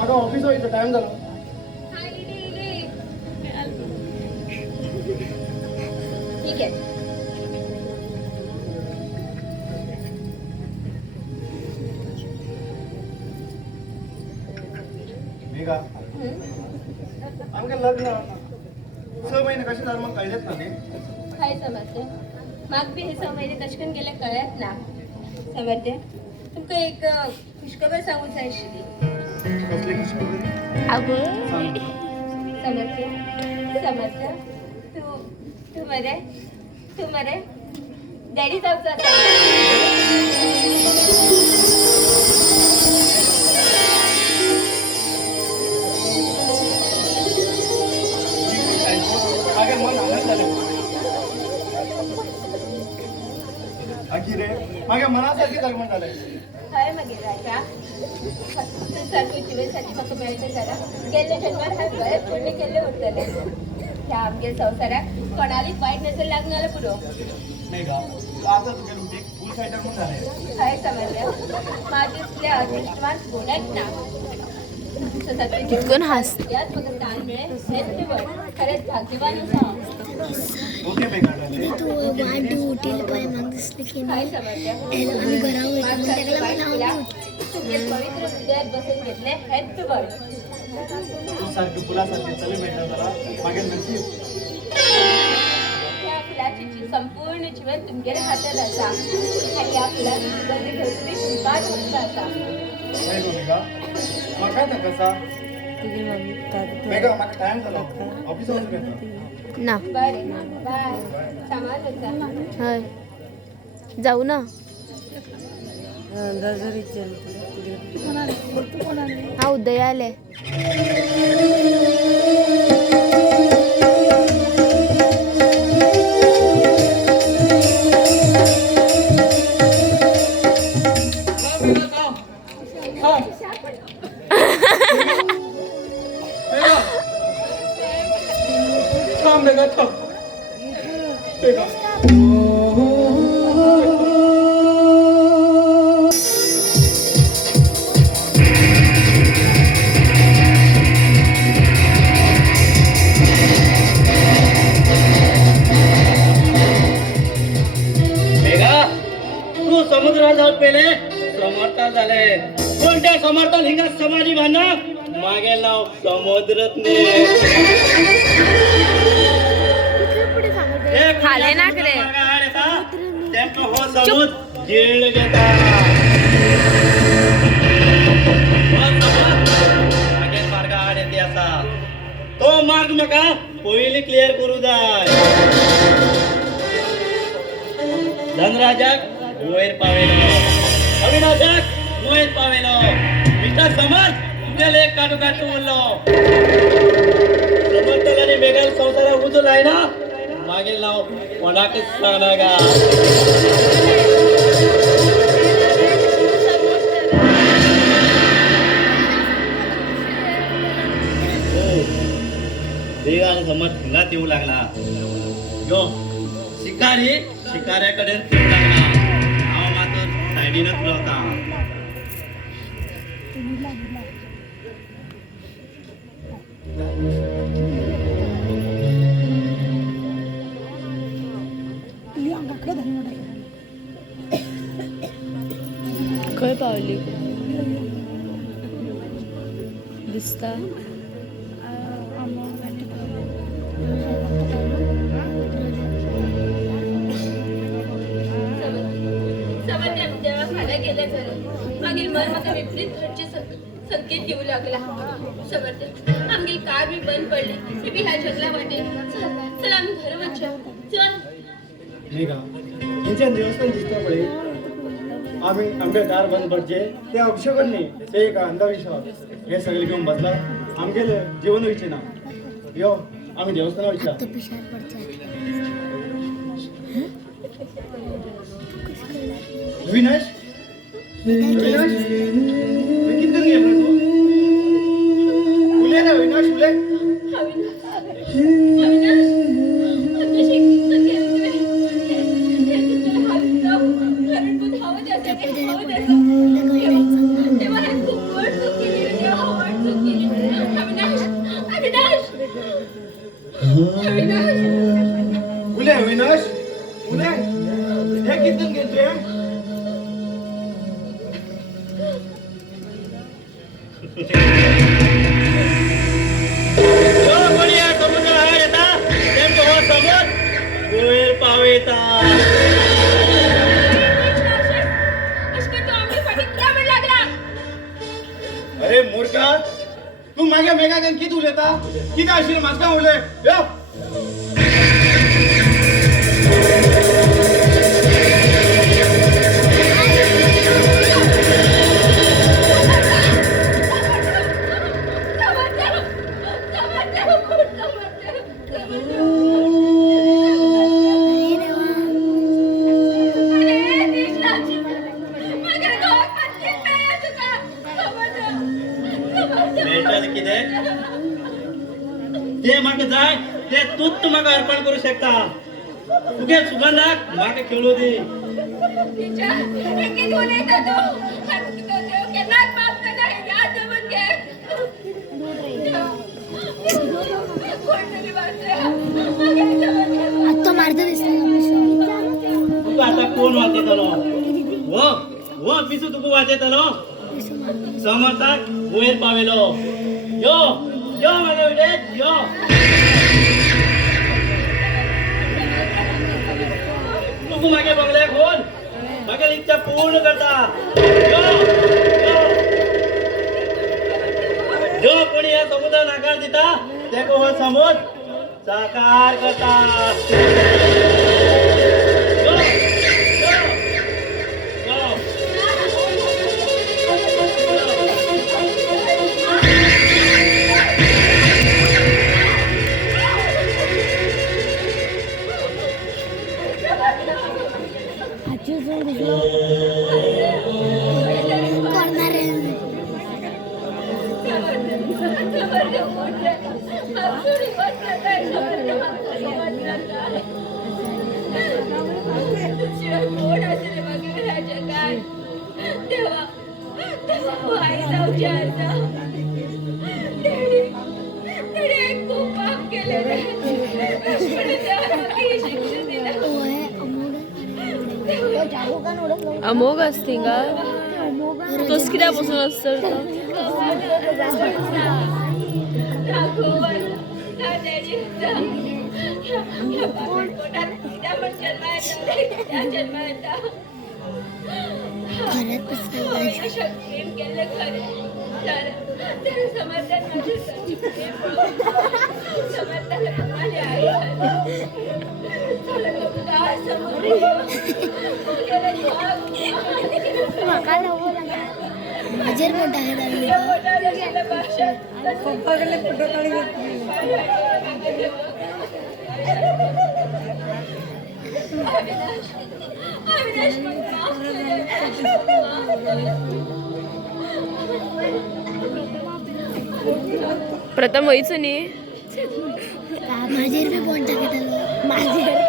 माझा ऑफिस व्हायचं टाइम झाला. ठीक आहे. मेघा आमगे लग्न 6 महिने कसे झाले मग कळलेत ना ते. काय समजते मग बी हे 6 महिने कशकन गेले कळत ना. समजते तुमका एक खुशखबर सांगूच आहे शिदी. कसली खुशखबर? अगं सांग. समजते तू मरे डॅडी जाऊचा मागे मन आनंद झाले. अखिरे मागे मनासारखी जगमन झालंय. हय मगे राजा सारखं जीवेसाठी म्हाका मेळटा जरा गेल्ले जन्मार हांव बरें पुण्य केल्लें उरतलें. ह्या आमगे संवसाराक कोणालीच वायट नजर लागूंक नाल्या पुरो. मेघा आता तुझे लुटी फुल फायटर म्हणून झाले. हय समजल्या माझे इतले अदृष्टवान कोणच ना. कितकोन हासता. यात म्हाका दान मेळ्ळें हेंच निवड. खरेंच भाग्यवान आसा. ओके मेघा झाले. तू वाट उठील पाय मग दिसले की हय समजल्या आम्ही घरावर येतो मग त्याला वाईट नाव केला. तुमगे पवित्र हृदयात बसून घेतले हेंच निवड. तू सारखी फुलासारखी चले मेघा जरा मागे नसीब. ह्या फुलाची संपूर्ण जीवन तुमगेर हातात आसा आणि ह्या फुलाची सुगंध घेऊन तुम्ही तुमकाच हक्क आसा. नाही गो मेघा मग काय तर कसा मेघा मला टाइम झाला ऑफिस वर येतो ना. बरे बाय सामान होता. हय जाऊ ना. हा उदय आले. थांब मेघा थांब. मेघा तू समुद्रात जाऊ पहिले समर्थात झाले. कोणत्या समर्थात हिंगा समाधी बांधणं मागे नाव समुद्रत्ने. खाले ना करे. त्यांचं हो समुद्र गिळ घेता. मागे मार्ग आड येते असा तो मार्ग मका पहिले क्लिअर करू जाय. धनराजाक वयर पावेलो अविनाशाक वयर पावेलो मिस्टर समर्थ तुझे एक काटू काटू बोललो. समर्थाने मेघाल संसारा उजू लाय ना मागील नाव कोणाकच सांगा. देवान समर्थ हिंगात येऊ लागला. यो शिकारी शिकाऱ्याकडे लागला. नाव मात्र सायडीनच राहता. खंय पावली दिसता. देवा खाल्या गेल्या झालं. मागील मन म्हाका विपरीत घरचे संकेत येऊ लागला. समर्थ आमगेली कार बी बंद पडली. मी बी ह्या जंगला वाटेल. चल आम्ही घर वचया. चल मेघा तुमच्या देवस्थान दिसतं पडे आम्ही आमगे दार बंद पडचे ते अक्षकच नाही. ते एक अंधविश्वास हे सगळे घेऊन बसला. आमगेले जीवन विचे ना यो आम्ही देवस्थाना विचार. अविनाश अविनाश किती गेला तू उले ना अविनाश उले. तेव्हा खूप उले अविनाश उले हे किती घेतले जो कोणी या समुद्र हा येता त्यांचा हो समोर गोयल पावेता अरे मूर्खा तू मागे मेगा किती उलयता किती आशिल्ले म्हाका उलय यो ते म्हाका जाय ते तूच म्हाका अर्पण करू शकता तुगे सुगंधाक म्हाका खेळू दे आता मारता तुका आता कोण वाचयतलो हो हो पिसू तुका वाचयतलो समर्थाक वयर पावेलो यो यो माझ्या विडेत यो तुका मागे बघले कोण मागे इच्छा पूर्ण करता यो यो जो कोणी या समुद्र नाकार दिता तेको हो समुद्र साकार करता यो यो यो अमोघ असते का तोच कित्यापासून असतो माझेर मोठा प्रथम व्हायचं नाही माझेर बी बोट टाकत माझेर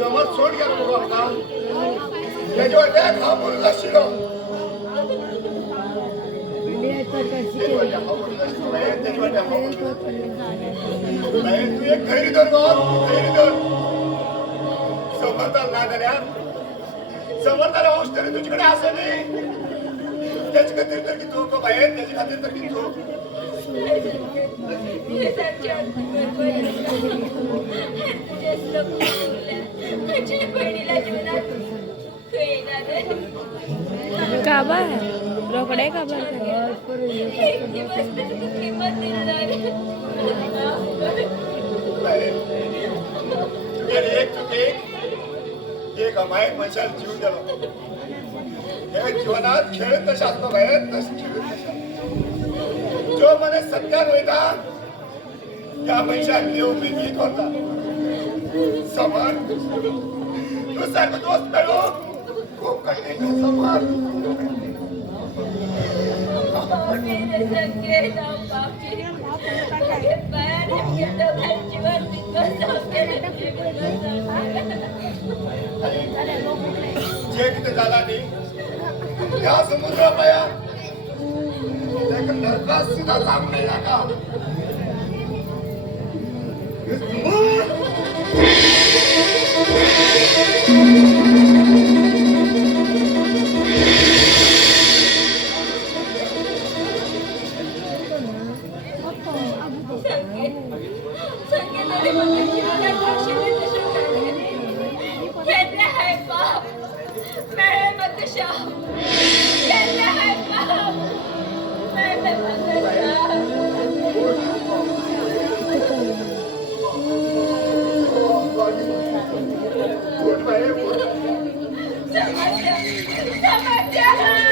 समज सोड घ्या बघा त्याच्यावर त्या खा बोलून शिरो तू एक खैरी तर खैरी तर समर्थाला ना झाल्या समर्थाला होश तरी तुझ्याकडे असं नाही त्याची खातीर तर किती लोक बाहेर त्याची खातीर तर किती लोक काबा रोकडे काबा एक चुकी एक अमायक मनशाला जीव दिला या जीवनात खेळत तशा असतो बाहेर तशी खेळत तशा जो मने सत्यान होता त्या मनशाक देव मी गीत होता समान तू सारखं दोस्त मिळू कोकणी समाज मेरे संकेत पापी बयान केलं जीवन जे किती झाला नाही या समुद्रापाया एक नरकात सुद्धा जाऊ नाही लागा संकेताने मला जीवनात बक्षिले दशकाने केले है पाप मेरे मत शाप केले है पाप मेरे मत शाप समझ